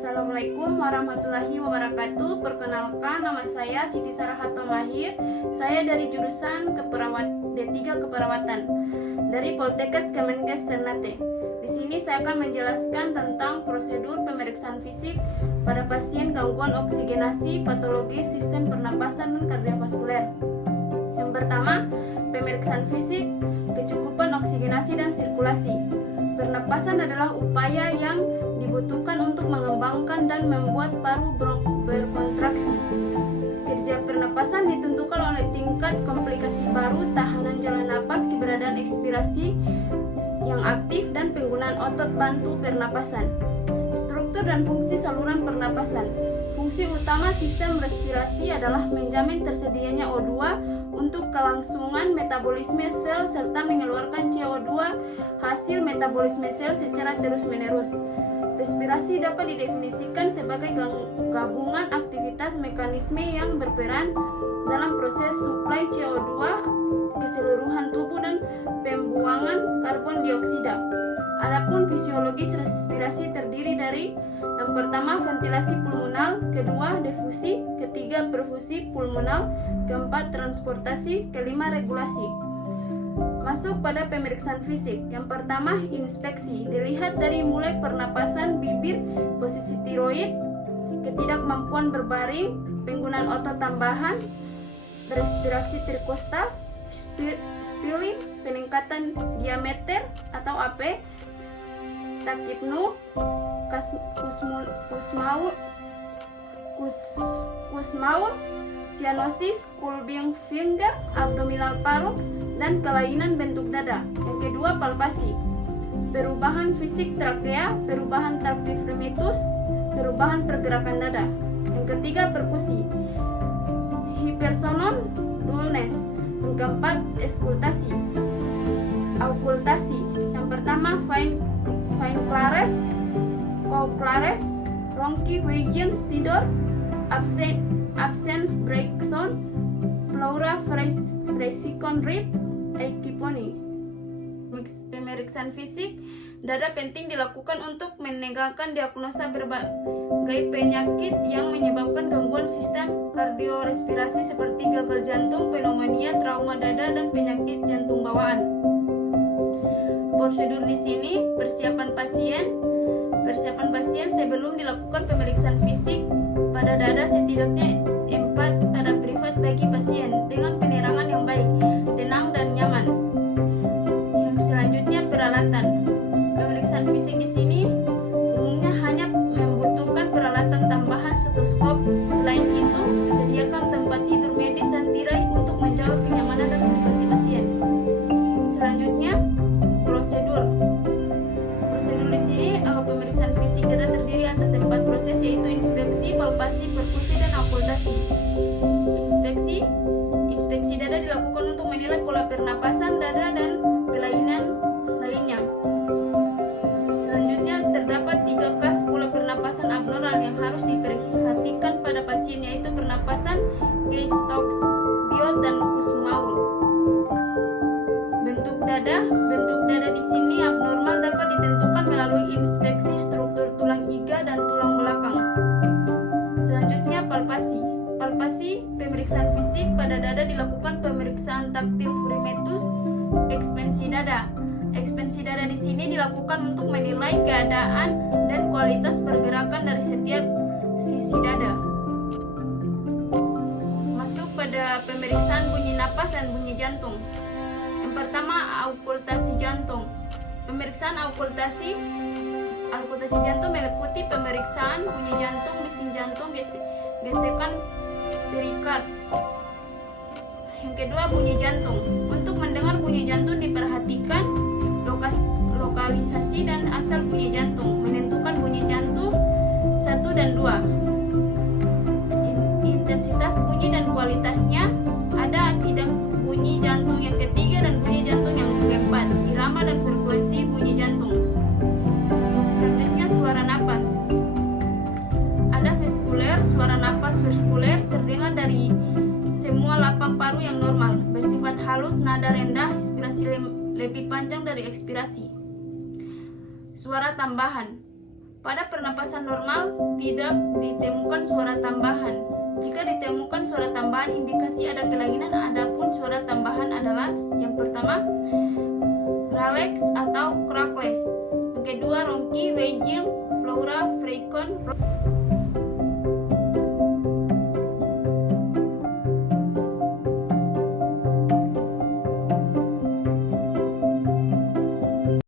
Assalamualaikum warahmatullahi wabarakatuh. Perkenalkan, nama saya Siti Sarah Mahir. Saya dari jurusan D3 Keperawatan dari Poltekkes Kemenkes Ternate. Di sini saya akan menjelaskan tentang prosedur pemeriksaan fisik pada pasien gangguan oksigenasi patologis sistem pernapasan dan kardiovaskuler. Yang pertama, pemeriksaan fisik kecukupan oksigenasi dan sirkulasi. Pernapasan adalah upaya yang dibutuhkan untuk mengembangkan dan membuat paru berkontraksi. Kerja pernapasan ditentukan oleh tingkat komplikasi paru, tahanan jalan napas, keberadaan ekspirasi yang aktif, dan penggunaan otot bantu pernapasan. Struktur dan fungsi saluran pernapasan. Fungsi utama sistem respirasi adalah menjamin tersedianya O2 untuk kelangsungan metabolisme sel serta mengeluarkan CO2 hasil metabolisme sel secara terus-menerus. Respirasi dapat didefinisikan sebagai gabungan aktivitas mekanisme yang berperan dalam proses suplai CO2 keseluruhan tubuh dan pembuangan karbon dioksida. Adapun fisiologis respirasi terdiri dari yang pertama ventilasi pulmonal, kedua difusi, ketiga perfusi pulmonal, keempat transportasi, kelima regulasi. Masuk pada pemeriksaan fisik. Yang pertama, inspeksi. Dilihat dari mulai pernapasan bibir, posisi tiroid, ketidakmampuan berbaring, penggunaan otot tambahan, respirasi trikostal, spilling, peningkatan diameter atau AP, takipnu, kusmaul, cyanosis, Kolbing finger, abdominal pharynx, dan kelainan bentuk dada. Yang kedua, palpasi. Perubahan fisik trakea, perubahan tracheitis, perubahan pergerakan dada. Yang ketiga, perkusi. Hipersonon, dullness. Yang keempat, auskultasi. Aukultasi. Yang pertama, fine clares, co-clares, ronchi huygens tidor, absence breakdown, pleura fresikon rib, eikiponi. Pemeriksaan fisik dada penting dilakukan untuk menegakkan diagnosa berbagai penyakit yang menyebabkan gangguan sistem kardiorespirasi seperti gagal jantung, pneumonia, trauma dada, dan penyakit jantung bawaan. Prosedur di sini, persiapan pasien sebelum dilakukan pemeriksaan fisik pada dada setidaknya 4 pada privat bagi pasien dengan penerangan yang baik, tenang, dan nyaman. Yang selanjutnya, peralatan. Pemeriksaan fisik di sini umumnya hanya membutuhkan peralatan tambahan stetoskop. Selain itu, sediakan tempat tidur medis dan tirai untuk menjaga kenyamanan dan privasi pasien. Selanjutnya, prosedur di sini pemeriksaan fisik dada terdiri atas 4 proses, yaitu inspeksi, palpasi, perkusi, dan aukultasi. Inspeksi dada dilakukan untuk menilai pola pernapasan dada dan kelainan lainnya. Selanjutnya, terdapat 3 kas pola pernapasan abnormal yang harus diperhatikan pada pasien, yaitu pernapasan Gay-Stokes-Biot dan Kussmaul. Bentuk dada di sini abnormal dapat ditentukan melalui inspeksi struktur tulang iga dan tulang belakang. Selanjutnya, palpasi. Pemeriksaan fisik pada dada dilakukan pemeriksaan taktil furimetus, ekspansi dada. Ekspansi dada di sini dilakukan untuk menilai keadaan dan kualitas pergerakan dari setiap sisi dada. Masuk pada pemeriksaan bunyi napas dan bunyi jantung. Yang pertama, aukultasi jantung. Pemeriksaan aukultasi jantung meliputi pemeriksaan bunyi jantung, bising jantung, gesekan perikard. Yang kedua, bunyi jantung. Untuk mendengar bunyi jantung diperhatikan lokalisasi dan asal bunyi jantung. Menentukan bunyi jantung 1 dan 2. Intensitas bunyi dan kualitasnya, ada tidak bunyi jantung yang ketiga dan bunyi jantung yang keempat, irama dan frekuensi bunyi jantung. Selanjutnya, suara napas. Ada vesikuler, suara napas vesikuler terdengar dari semua lapang paru yang normal, bersifat halus, nada rendah, inspirasi lebih panjang dari ekspirasi. Suara tambahan. Pada pernapasan normal tidak ditemukan suara tambahan. Jika ditemukan suara tambahan, indikasi ada kelainan. Adapun suara tambahan adalah yang pertama ralex atau crackles, yang kedua ronki, weijing, flora, freikon.